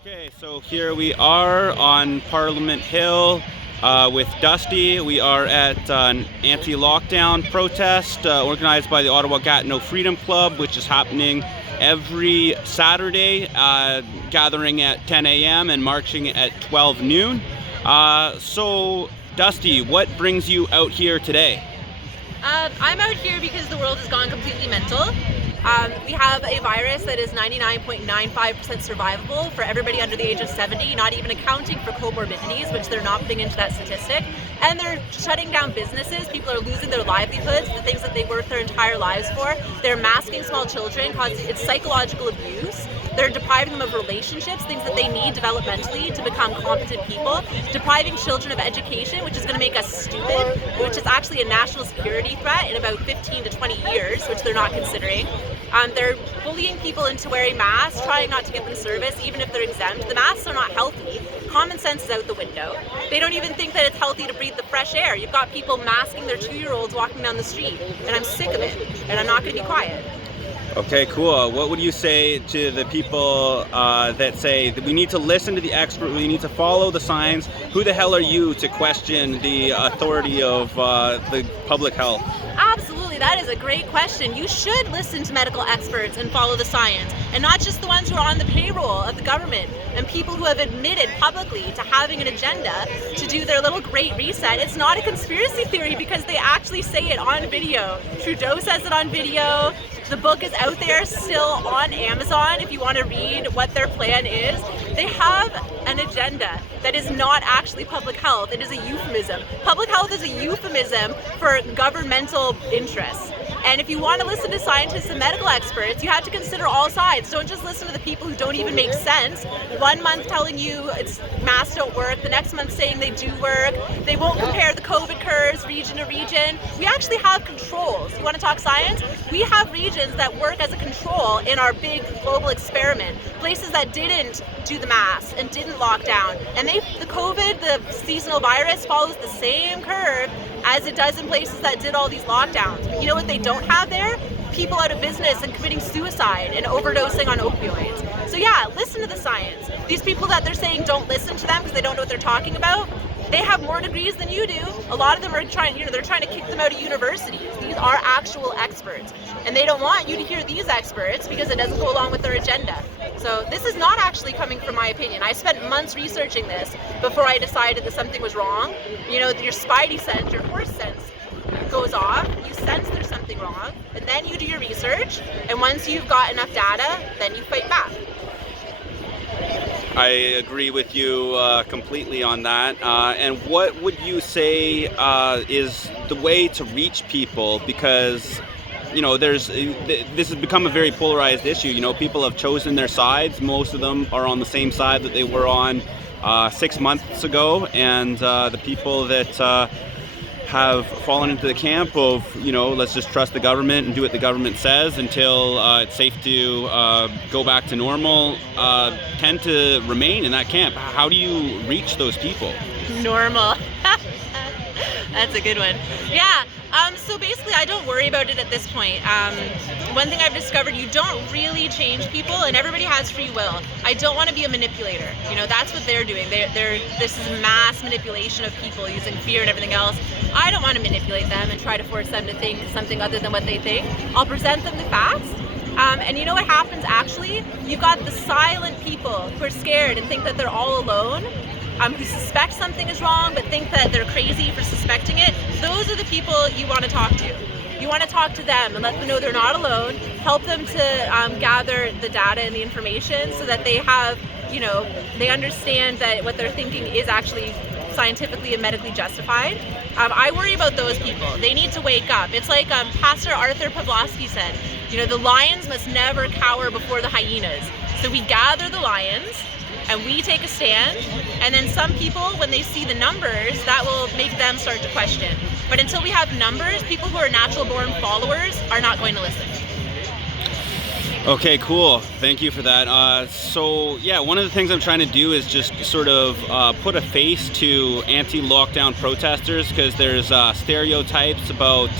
Okay, so here we are on Parliament Hill with Dusty. We are at an anti-lockdown protest organized by the Ottawa Gatineau Freedom Club, which is happening every Saturday, gathering at 10 a.m. and marching at 12 noon. So, Dusty, what brings you out here today? I'm out here because the world has gone completely mental. We have a virus that is 99.95% survivable for everybody under the age of 70, not even accounting for comorbidities, which they're not putting into that statistic. And they're shutting down businesses. People are losing their livelihoods, the things that they worked their entire lives for. They're masking small children, causing it's psychological abuse. They're depriving them of relationships, things that they need developmentally to become competent people. Depriving children of education, which is going to make us stupid, which is actually a national security threat in about 15 to 20 years, which they're not considering. They're bullying people into wearing masks, trying not to give them service, even if they're exempt. The masks are not healthy. Common sense is out the window. They don't even think that it's healthy to breathe the fresh air. You've got people masking their 2-year-olds walking down the street, and I'm sick of it, and I'm not going to be quiet. Okay, cool. What would you say to the people that say that we need to listen to the expert, we need to follow the science? Who the hell are you to question the authority of the public health? Absolutely, that is a great question. You should listen to medical experts and follow the science, and not just the ones who are on the payroll of the government and people who have admitted publicly to having an agenda to do their little great reset. It's not a conspiracy theory because they actually say it on video. Trudeau says it on video. The book is out there still on Amazon if you want to read what their plan is. They have an agenda that is not actually public health. It is a euphemism. Public health is a euphemism for governmental interests. And if you want to listen to scientists and medical experts, you have to consider all sides. Don't just listen to the people who don't even make sense. 1 month telling you masks don't work, the next month saying they do work. They won't compare the COVID curves region to region. We actually have controls. You want to talk science? We have regions that work as a control in our big global experiment. Places that didn't do the masks and didn't lock down. And the COVID, the seasonal virus, follows the same curve as it does in places that did all these lockdowns. But you know what they don't have there? People out of business and committing suicide and overdosing on opioids. So yeah, listen to the science. These people that they're saying don't listen to them because they don't know what they're talking about, they have more degrees than you do. A lot of them are they're trying to kick them out of universities. These are actual experts. And they don't want you to hear these experts because it doesn't go along with their agenda. So this is not actually coming from my opinion. I spent months researching this before I decided that something was wrong. You know, your spidey sense, your horse sense goes off, you sense there's something wrong, and then you do your research, and once you've got enough data, then you fight back. I agree with you completely on that. And what would you say is the way to reach people? Because, you know, this has become a very polarized issue. You know, people have chosen their sides. Most of them are on the same side that they were on 6 months ago. And the people that have fallen into the camp of, you know, let's just trust the government and do what the government says until it's safe to go back to normal, tend to remain in that camp. How do you reach those people? Normal. That's a good one. Yeah. So basically, I don't worry about it at this point. One thing I've discovered, you don't really change people, and everybody has free will. I don't want to be a manipulator. You know, that's what they're doing. This is mass manipulation of people using fear and everything else. I don't want to manipulate them and try to force them to think something other than what they think. I'll present them the facts. And you know what happens actually? You've got the silent people who are scared and think that they're all alone. Who suspect something is wrong but think that they're crazy for suspecting it. Those are the people you want to talk to. You want to talk to them and let them know they're not alone, help them to gather the data and the information so that they have, you know, they understand that what they're thinking is actually scientifically and medically justified. I worry about those people. They need to wake up. It's like Pastor Arthur Pawlowski said, you know, the lions must never cower before the hyenas. So we gather the lions, and we take a stand, and then some people, when they see the numbers, that will make them start to question. But until we have numbers, people who are natural born followers are not going to listen. Okay, cool. Thank you for that. So yeah, one of the things I'm trying to do is just sort of put a face to anti-lockdown protesters, because there's stereotypes about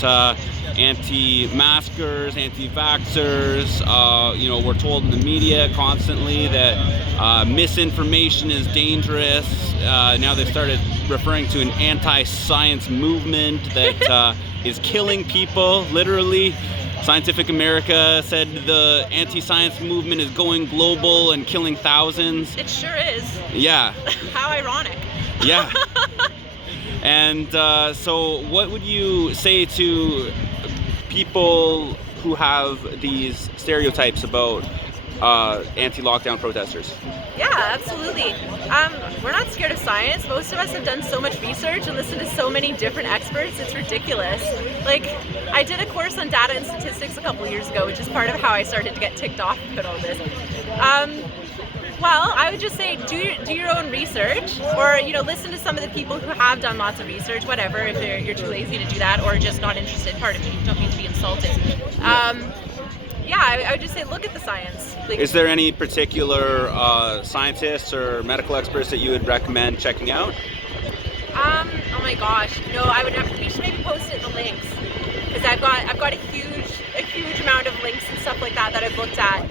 anti-maskers, anti-vaxxers. We're told in the media constantly that misinformation is dangerous. Now they've started referring to an anti-science movement that is killing people, literally. Scientific America said the anti-science movement is going global and killing thousands. It sure is. Yeah. How ironic. Yeah. And so what would you say to people who have these stereotypes about anti-lockdown protesters? Yeah, absolutely. We're not scared of science. Most of us have done so much research and listened to so many different experts. It's ridiculous. Like, I did a course on data and statistics a couple years ago, which is part of how I started to get ticked off about all this. Well, I would just say do your own research, or listen to some of the people who have done lots of research. Whatever, if you're too lazy to do that or just not interested. Pardon me, don't mean to be insulting. Yeah, I would just say look at the science. Like, is there any particular scientists or medical experts that you would recommend checking out? Oh my gosh, no, we should maybe post it in the links, because I've got a huge amount of links and stuff like that I've looked at.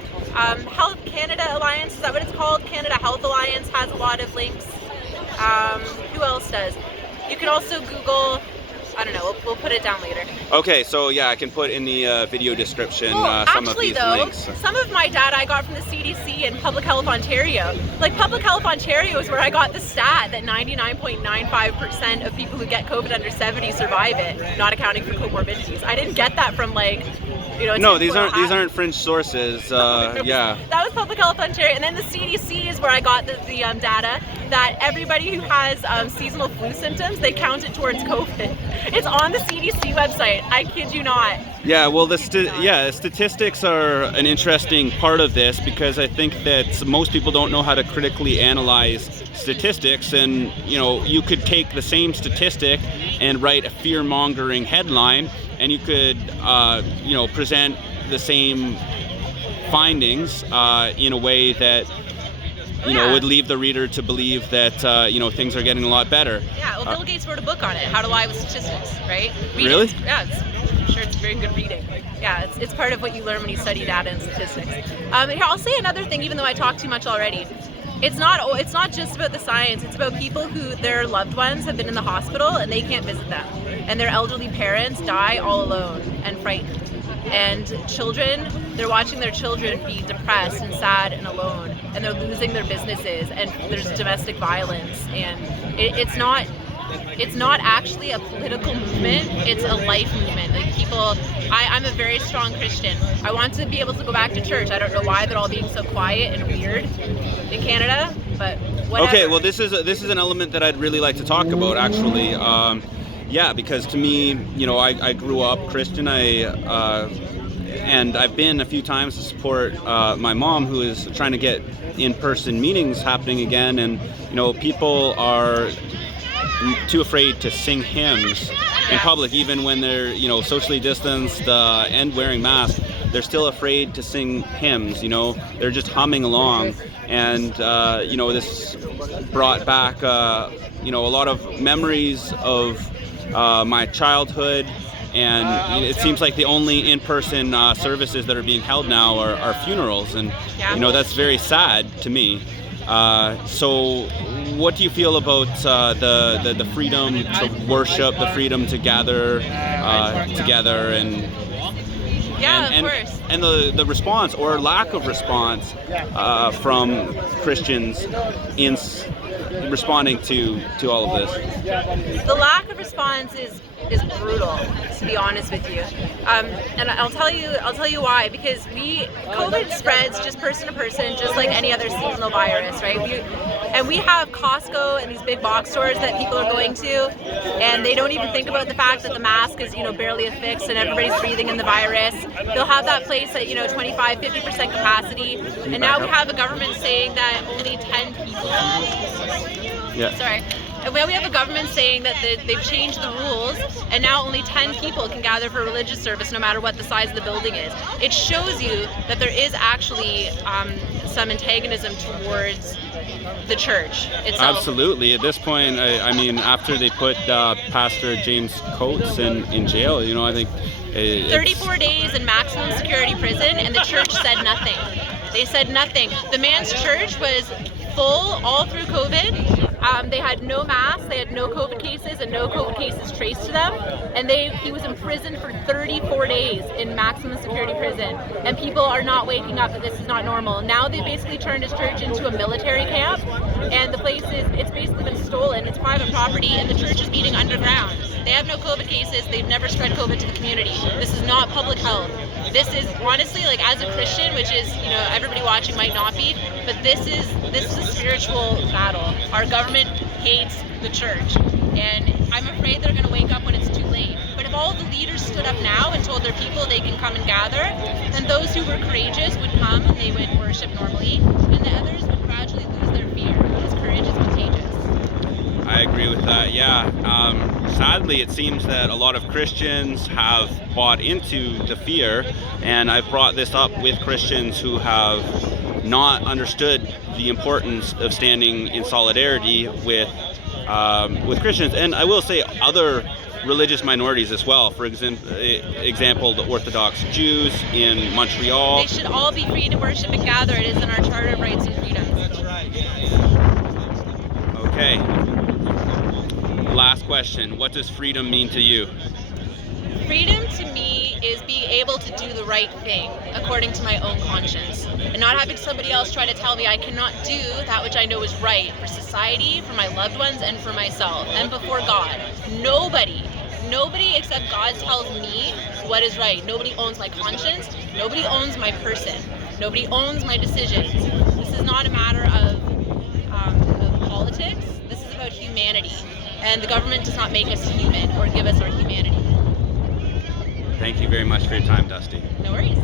Health Canada Alliance, is that what it's called? Canada Health Alliance has a lot of links. Who else does? You can also Google. I don't know, we'll put it down later. Okay, so yeah, I can put in the video description some of these links. Some of my data I got from the CDC and Public Health Ontario. Like, Public Health Ontario is where I got the stat that 99.95% of people who get COVID under 70 survive it, not accounting for comorbidities. I didn't get that from no, these aren't fringe sources. Yeah. That was Public Health Ontario, and then the CDC is where I got the data that everybody who has seasonal flu symptoms, they count it towards COVID. It's on the CDC website. I kid you not. Yeah, well, statistics are an interesting part of this, because I think that most people don't know how to critically analyze statistics, and you could take the same statistic and write a fear-mongering headline, and you could present the same findings in a way that would leave the reader to believe that things are getting a lot better. Yeah, well, Bill Gates wrote a book on it, How to Lie with Statistics, right? Really? Yeah, I'm sure it's very good reading. Yeah, it's part of what you learn when you study data and statistics. Here, I'll say another thing, even though I talked too much already. It's not just about the science. It's about people who their loved ones have been in the hospital and they can't visit them, and their elderly parents die all alone and frightened. And children, they're watching their children be depressed and sad and alone, and they're losing their businesses, and there's domestic violence, and it's not actually a political movement, it's a life movement. Like, people, I'm a very strong Christian. I want to be able to go back to church. I don't know why they're all being so quiet and weird in Canada, but whatever. Okay, well, this is an element that I'd really like to talk about, actually. Yeah, because to me, I grew up Christian. And I've been a few times to support my mom, who is trying to get in-person meetings happening again, and people are too afraid to sing hymns in public, even when they're socially distanced and wearing masks. They're still afraid to sing hymns. They're just humming along, and this brought back a lot of memories of my childhood. And it seems like the only in-person services that are being held now are funerals, and that's very sad to me. So what do you feel about the freedom to worship, the freedom to gather together, and of course, and the response or lack of response from Christians in responding to all of this? The lack of response is brutal, to be honest with you, and I'll tell you why. Because COVID spreads just person to person, just like any other seasonal virus, right? We have Costco and these big box stores that people are going to, and they don't even think about the fact that the mask is barely affixed and everybody's breathing in the virus. They'll have that place at 25-50% capacity, and now we have a government saying that only 10 people. Yeah. Sorry. And we have a government saying that they've changed the rules, and now only 10 people can gather for a religious service, no matter what the size of the building is. It shows you that there is actually some antagonism towards the church itself. Absolutely. At this point, I mean, after they put Pastor James Coates in jail, you know, I think 34 days in maximum security prison, and the church said nothing. They said nothing. The man's church was full all through COVID. They had no masks, they had no COVID cases, and no COVID cases traced to them. And he was imprisoned for 34 days in maximum security prison. And people are not waking up that this is not normal. Now they basically turned his church into a military camp, and the place it's basically been stolen. It's private property, and the church is meeting underground. They have no COVID cases. They've never spread COVID to the community. This is not public health. This is honestly, like, as a Christian, which is, you know, everybody watching might not be, but this is a spiritual battle. Our government hates the church, and I'm afraid they're going to wake up when it's too late. But if all the leaders stood up now and told their people they can come and gather, then those who were courageous would come and they would worship normally, and the others would gradually lose their fear, because courage is contagious. I agree with that, yeah. Sadly, it seems that a lot of Christians have bought into the fear, and I've brought this up with Christians who have not understood the importance of standing in solidarity with Christians, and I will say other religious minorities as well. For example, the Orthodox Jews in Montreal. They should all be free to worship and gather. It is in our Charter of Rights and Freedoms. Okay. Last question. What does freedom mean to you? Freedom to me is being able to do the right thing according to my own conscience, and not having somebody else try to tell me I cannot do that which I know is right for society, for my loved ones, and for myself, and before God. Nobody except God tells me what is right. Nobody owns my conscience. Nobody owns my person. Nobody owns my decisions. This is not a matter of politics. This is about humanity. And the government does not make us human or give us our humanity. Thank you very much for your time, Dusty. No worries.